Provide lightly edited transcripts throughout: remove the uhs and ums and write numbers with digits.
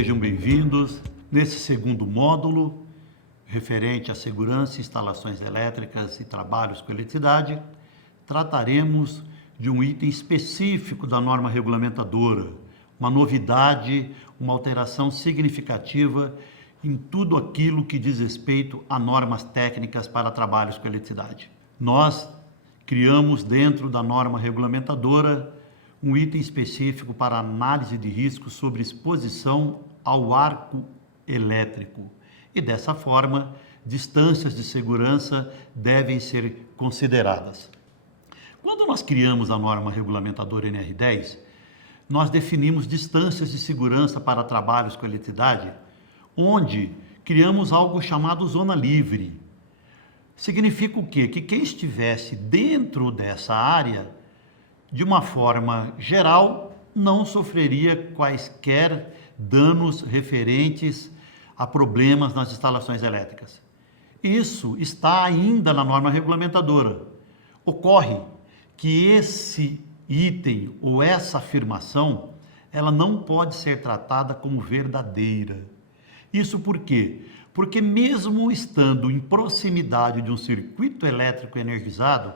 Sejam bem-vindos. Nesse segundo módulo, referente à segurança, instalações elétricas e trabalhos com eletricidade, trataremos de um item específico da norma regulamentadora, uma novidade, uma alteração significativa em tudo aquilo que diz respeito a normas técnicas para trabalhos com eletricidade. Nós criamos dentro da norma regulamentadora um item específico para análise de riscos sobre exposição ao arco elétrico. E dessa forma, distâncias de segurança devem ser consideradas. Quando nós criamos a norma regulamentadora NR10, nós definimos distâncias de segurança para trabalhos com eletricidade, onde criamos algo chamado zona livre. Significa o quê? Que quem estivesse dentro dessa área, de uma forma geral, não sofreria quaisquer danos referentes a problemas nas instalações elétricas. Isso está ainda na norma regulamentadora. Ocorre que esse item ou essa afirmação, ela não pode ser tratada como verdadeira. Isso por quê? Porque mesmo estando em proximidade de um circuito elétrico energizado,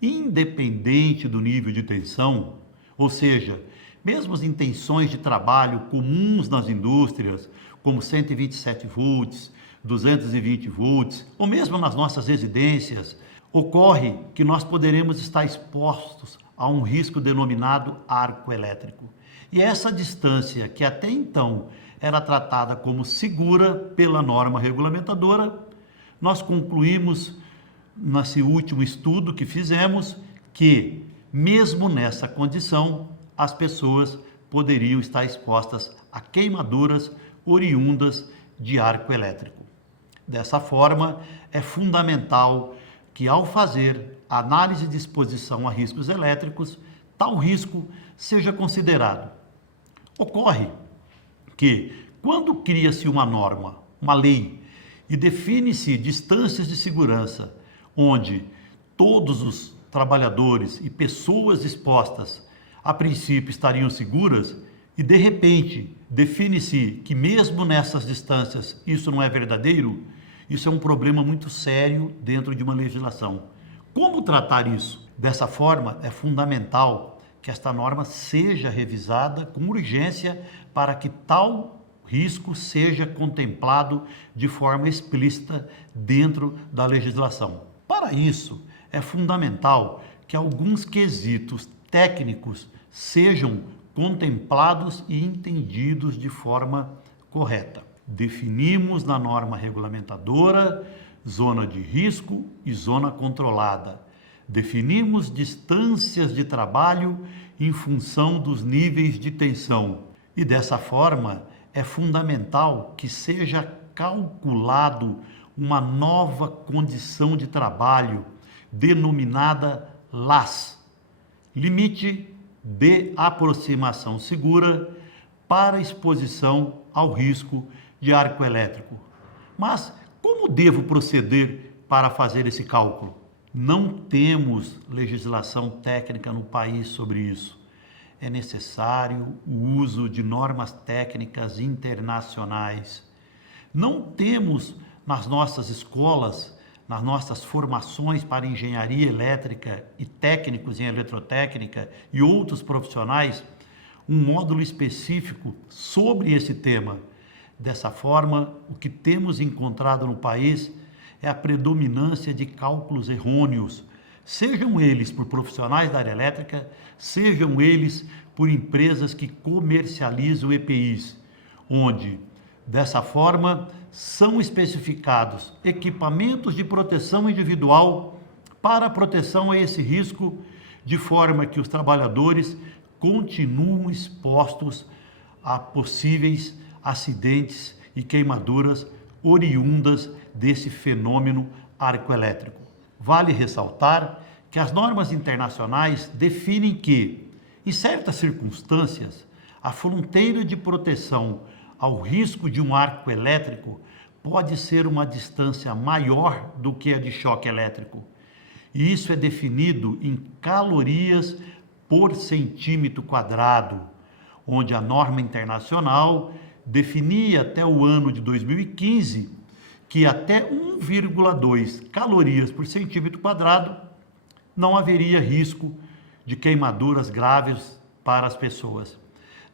independente do nível de tensão, ou seja, mesmo as tensões de trabalho comuns nas indústrias, como 127 volts, 220 volts, ou mesmo nas nossas residências, ocorre que nós poderemos estar expostos a um risco denominado arco elétrico. E essa distância, que até então era tratada como segura pela norma regulamentadora, nós concluímos nesse último estudo que fizemos que, mesmo nessa condição, as pessoas poderiam estar expostas a queimaduras oriundas de arco elétrico. Dessa forma, é fundamental que, ao fazer a análise de exposição a riscos elétricos, tal risco seja considerado. Ocorre que, quando cria-se uma norma, uma lei, e define-se distâncias de segurança, onde todos os trabalhadores e pessoas expostas, a princípio, estariam seguras, e de repente define-se que mesmo nessas distâncias isso não é verdadeiro, isso é um problema muito sério dentro de uma legislação. Como tratar isso? Dessa forma, é fundamental que esta norma seja revisada com urgência para que tal risco seja contemplado de forma explícita dentro da legislação. Para isso, é fundamental que alguns quesitos técnicos sejam contemplados e entendidos de forma correta. Definimos na norma regulamentadora zona de risco e zona controlada. Definimos distâncias de trabalho em função dos níveis de tensão. E dessa forma, é fundamental que seja calculado uma nova condição de trabalho, denominada LAS, limite de aproximação segura para exposição ao risco de arco elétrico. Mas como devo proceder para fazer esse cálculo? Não temos legislação técnica no país sobre isso. É necessário o uso de normas técnicas internacionais. Não temos nas nossas escolas, nas nossas formações para engenharia elétrica e técnicos em eletrotécnica e outros profissionais, um módulo específico sobre esse tema. Dessa forma, o que temos encontrado no país é a predominância de cálculos errôneos, sejam eles por profissionais da área elétrica, sejam eles por empresas que comercializam EPIs, onde, dessa forma, são especificados equipamentos de proteção individual para proteção a esse risco, de forma que os trabalhadores continuam expostos a possíveis acidentes e queimaduras oriundas desse fenômeno arcoelétrico. Vale ressaltar que as normas internacionais definem que, em certas circunstâncias, a fronteira de proteção ao risco de um arco elétrico pode ser uma distância maior do que a de choque elétrico. E isso é definido em calorias por centímetro quadrado, onde a norma internacional definia até o ano de 2015 que até 1,2 calorias por centímetro quadrado não haveria risco de queimaduras graves para as pessoas.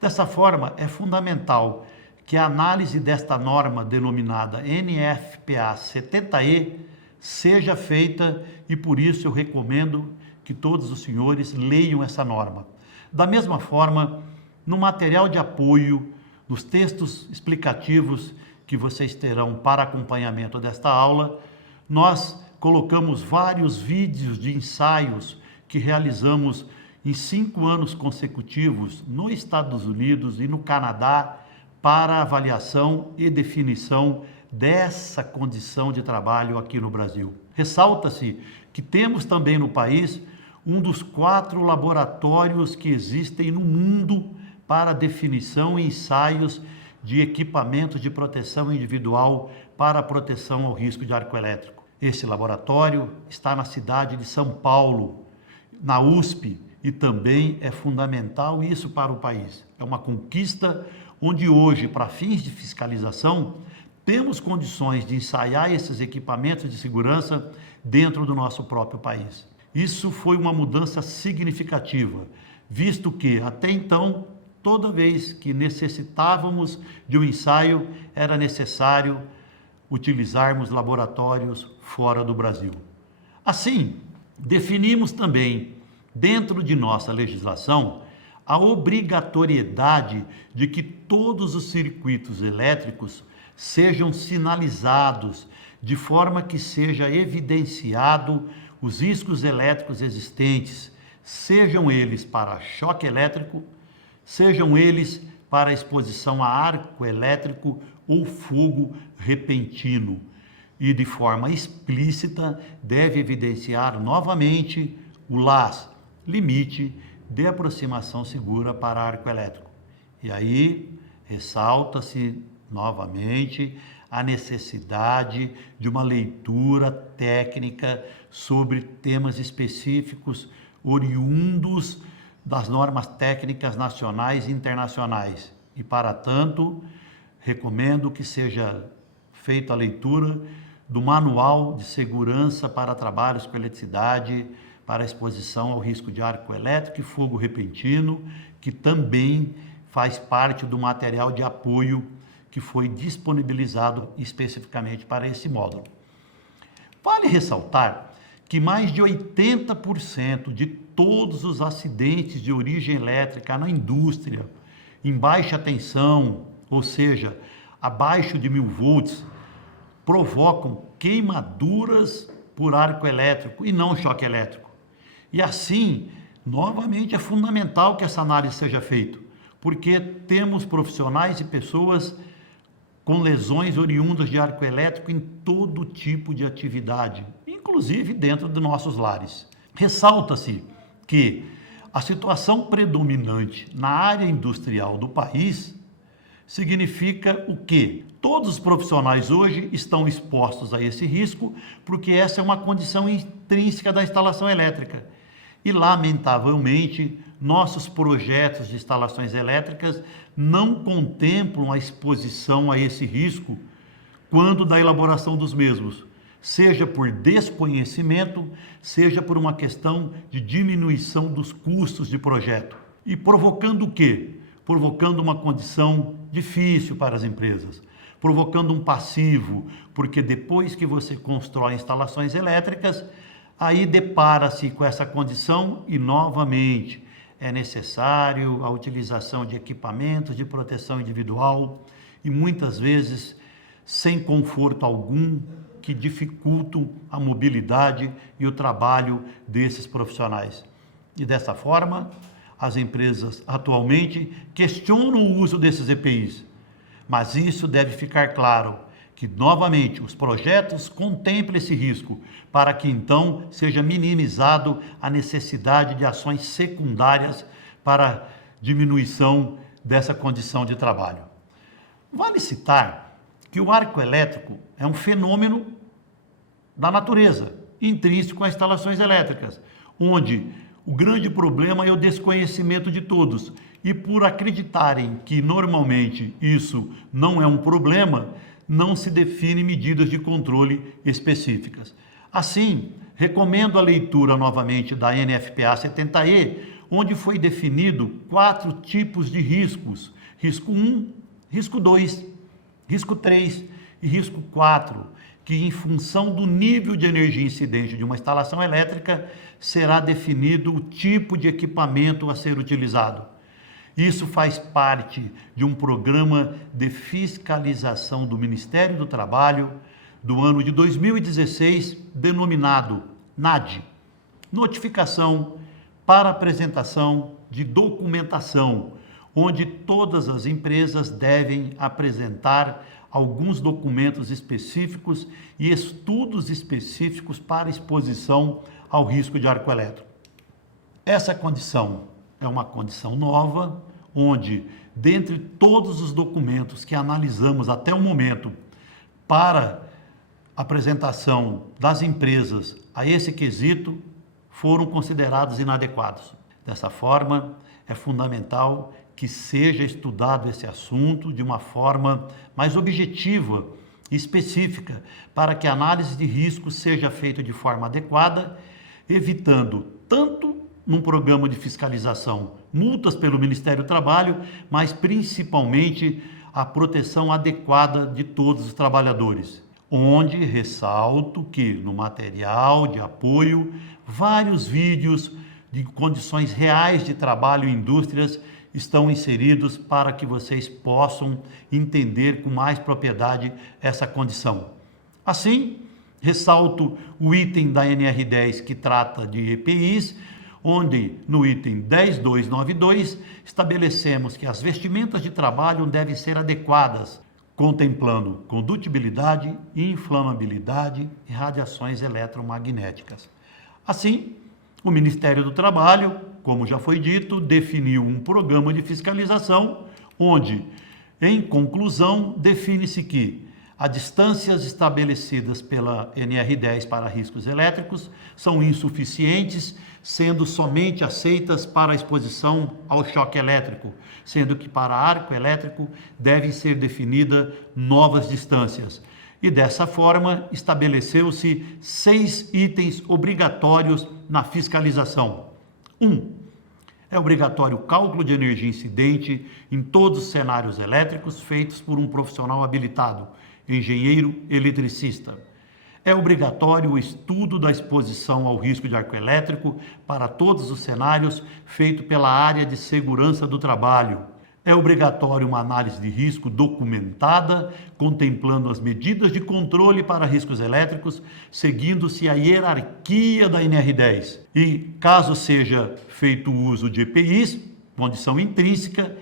Dessa forma, é fundamental que a análise desta norma denominada NFPA 70E seja feita e por isso eu recomendo que todos os senhores leiam essa norma. Da mesma forma, no material de apoio, nos textos explicativos que vocês terão para acompanhamento desta aula, nós colocamos vários vídeos de ensaios que realizamos em 5 anos consecutivos nos Estados Unidos e no Canadá para avaliação e definição dessa condição de trabalho aqui no Brasil. Ressalta-se que temos também no país um dos 4 laboratórios que existem no mundo para definição e ensaios de equipamentos de proteção individual para a proteção ao risco de arco elétrico. Esse laboratório está na cidade de São Paulo, na USP, e também é fundamental isso para o país. É uma conquista onde hoje, para fins de fiscalização, temos condições de ensaiar esses equipamentos de segurança dentro do nosso próprio país. Isso foi uma mudança significativa, visto que, até então, toda vez que necessitávamos de um ensaio, era necessário utilizarmos laboratórios fora do Brasil. Assim, definimos também, dentro de nossa legislação, a obrigatoriedade de que todos os circuitos elétricos sejam sinalizados de forma que seja evidenciado os riscos elétricos existentes, sejam eles para choque elétrico, sejam eles para exposição a arco elétrico ou fogo repentino. E de forma explícita deve evidenciar novamente o LAS, limite de aproximação segura para arco elétrico. E aí ressalta-se novamente a necessidade de uma leitura técnica sobre temas específicos oriundos das normas técnicas nacionais e internacionais. E, para tanto, recomendo que seja feita a leitura do Manual de Segurança para Trabalhos com Eletricidade para exposição ao risco de arco elétrico e fogo repentino, que também faz parte do material de apoio que foi disponibilizado especificamente para esse módulo. Vale ressaltar que mais de 80% de todos os acidentes de origem elétrica na indústria, em baixa tensão, ou seja, abaixo de 1000 volts, provocam queimaduras por arco elétrico e não choque elétrico. E assim, novamente, é fundamental que essa análise seja feita, porque temos profissionais e pessoas com lesões oriundas de arco elétrico em todo tipo de atividade, inclusive dentro de nossos lares. Ressalta-se que a situação predominante na área industrial do país significa o quê? Todos os profissionais hoje estão expostos a esse risco, porque essa é uma condição intrínseca da instalação elétrica. E, lamentavelmente, nossos projetos de instalações elétricas não contemplam a exposição a esse risco quando da elaboração dos mesmos, seja por desconhecimento, seja por uma questão de diminuição dos custos de projeto. E provocando o quê? Provocando uma condição difícil para as empresas, provocando um passivo, porque depois que você constrói instalações elétricas, aí depara-se com essa condição e, novamente, é necessário a utilização de equipamentos de proteção individual e, muitas vezes, sem conforto algum, que dificultam a mobilidade e o trabalho desses profissionais. E, dessa forma, as empresas atualmente questionam o uso desses EPIs, mas isso deve ficar claro, que novamente os projetos contemplem esse risco, para que então seja minimizado a necessidade de ações secundárias para diminuição dessa condição de trabalho. Vale citar que o arco elétrico é um fenômeno da natureza, intrínseco às instalações elétricas, onde O grande problema é o desconhecimento de todos. E por acreditarem que normalmente isso não é um problema, não se define medidas de controle específicas. Assim, recomendo a leitura novamente da NFPA 70E, onde foi definido 4 tipos de riscos: risco 1, risco 2, risco 3 e risco 4, que em função do nível de energia incidente de uma instalação elétrica, será definido o tipo de equipamento a ser utilizado. Isso faz parte de um programa de fiscalização do Ministério do Trabalho do ano de 2016, denominado NAD, Notificação para Apresentação de Documentação, onde todas as empresas devem apresentar alguns documentos específicos e estudos específicos para exposição ao risco de arco elétrico. Essa condição é uma condição nova, onde, dentre todos os documentos que analisamos até o momento para apresentação das empresas a esse quesito, foram considerados inadequados. Dessa forma, é fundamental que seja estudado esse assunto de uma forma mais objetiva e específica, para que a análise de risco seja feita de forma adequada, evitando tanto num programa de fiscalização multas pelo Ministério do Trabalho, mas principalmente a proteção adequada de todos os trabalhadores. Onde ressalto que no material de apoio, vários vídeos de condições reais de trabalho em indústrias estão inseridos para que vocês possam entender com mais propriedade essa condição. Assim, ressalto o item da NR10 que trata de EPIs, onde no item 10.292 estabelecemos que as vestimentas de trabalho devem ser adequadas, contemplando condutibilidade, inflamabilidade e radiações eletromagnéticas. Assim, o Ministério do Trabalho, como já foi dito, definiu um programa de fiscalização, onde, em conclusão, define-se que as distâncias estabelecidas pela NR10 para riscos elétricos são insuficientes, sendo somente aceitas para a exposição ao choque elétrico, sendo que para arco elétrico devem ser definidas novas distâncias. E dessa forma, estabeleceu-se 6 itens obrigatórios na fiscalização. 1. É obrigatório o cálculo de energia incidente em todos os cenários elétricos feitos por um profissional habilitado, engenheiro eletricista. É obrigatório o estudo da exposição ao risco de arco elétrico para todos os cenários feito pela área de segurança do trabalho. É obrigatório uma análise de risco documentada, contemplando as medidas de controle para riscos elétricos, seguindo-se a hierarquia da NR10. E, caso seja feito uso de EPIs, condição intrínseca,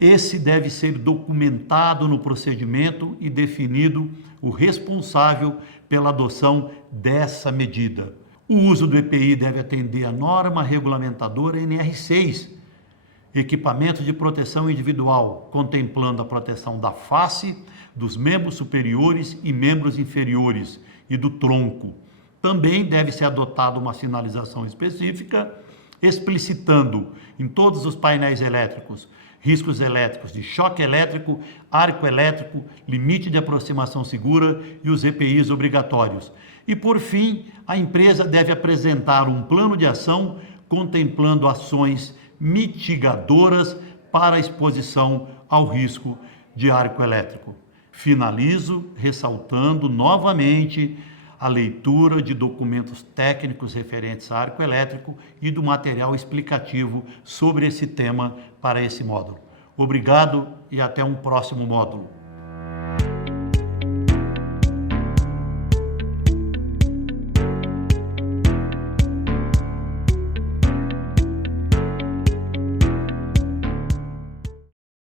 esse deve ser documentado no procedimento e definido o responsável pela adoção dessa medida. O uso do EPI deve atender à norma regulamentadora NR6, equipamento de proteção individual, contemplando a proteção da face, dos membros superiores e membros inferiores e do tronco. Também deve ser adotada uma sinalização específica, explicitando em todos os painéis elétricos riscos elétricos de choque elétrico, arco elétrico, limite de aproximação segura e os EPIs obrigatórios. E, por fim, a empresa deve apresentar um plano de ação contemplando ações mitigadoras para a exposição ao risco de arco elétrico. Finalizo ressaltando novamente a leitura de documentos técnicos referentes a arco elétrico e do material explicativo sobre esse tema para esse módulo. Obrigado e até um próximo módulo.